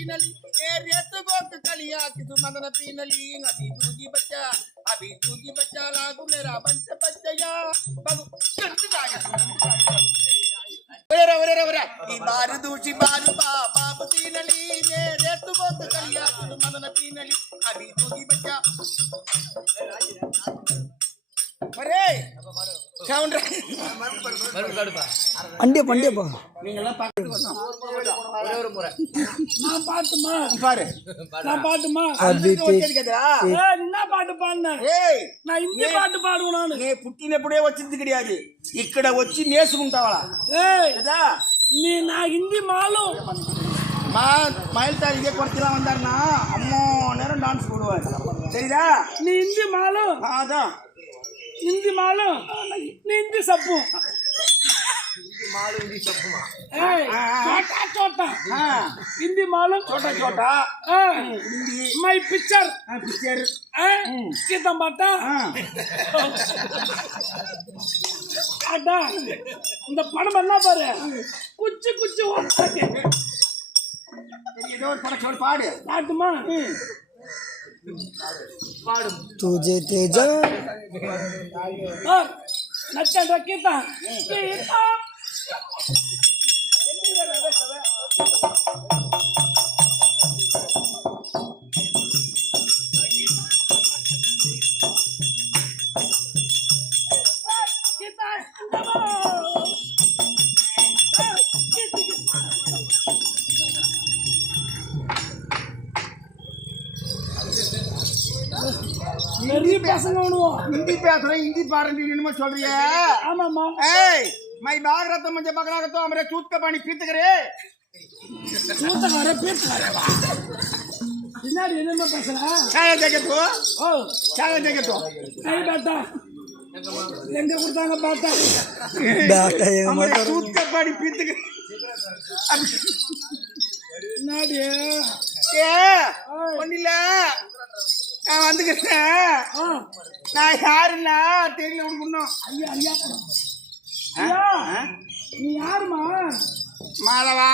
पीनली ए रेत गोत कलिया किसु मदन पीनली अभी दूजी बच्चा लागू मेरा बंच बच्चा बाबू ఈ బారు దూచి బారు బాబు పీనలి ఏ रेत गोत कलिया किसु मदन पीनली अभी दूजी बच्चा अरे சவுண்ட் அண்டிய பண்டியப்பா நீங்க எல்லாம் பாத்துட்டு வரணும் ஒரே ஒரு முறை நான் பாட்டுமா பாரு நான் பாட்டுமா அது கேக்குதா ஏய் என்ன பாட்டு பாடுன ஏய் நான் இந்தி பாட்டு பாடுவேன் நான் నే పుట్టినప్పుడే వచ్చింది కిడియాది ఇక్కడ వచ్చి నేసుకుంటావా ஏய் కదా நீ நான் ஹிந்தி மாலும் மா மயில்தார் இதே குறைச்சலாம் வந்தாருன்னா அம்மோ நேரம் டான்ஸ் போடுவார் சரிதா நீ ஹிந்தி மாலும் அதான் हिंदी मालूम नहीं हिंदी सबू छोटा छोटा हिंदी मालूम छोटा छोटा हिंदी माय पिक्चर पिक्चर कितना बाटा अड्डा இந்த படம் என்ன பாரு குச்சி குச்சி ஓட்டாதே ஏதோ ஒரு படம் சொல்லு பாடு பாட்டுமா பாடு तुझे तेजा नच्चा रखीता केता हिंदी பேசுறேன் हिंदी பாடுறேன் என்னமோ சொல்றியே ஆமாமா ஏய் मैं बाग रहा तो मुझे पकड़ा तो हमरे चूत का पानी पीत करे चूत करे पीत करे बा बिनारी என்னமா பேசுற चाय देके तो ஓ चाय देके तो नहीं बेटा எங்க கொடுத்தாங்க பாட்டா பேட்டா எங்க हमरे மாட்டாரு चूत का पानी पीत करे நாடியே ஏ ஒண்ணில நான் வந்துக்கிறேன் நான் யாருன்னா தெரியல உனக்கு இன்னும் ஐயா ஐயா ஐயா நீ யாருமா மாதவா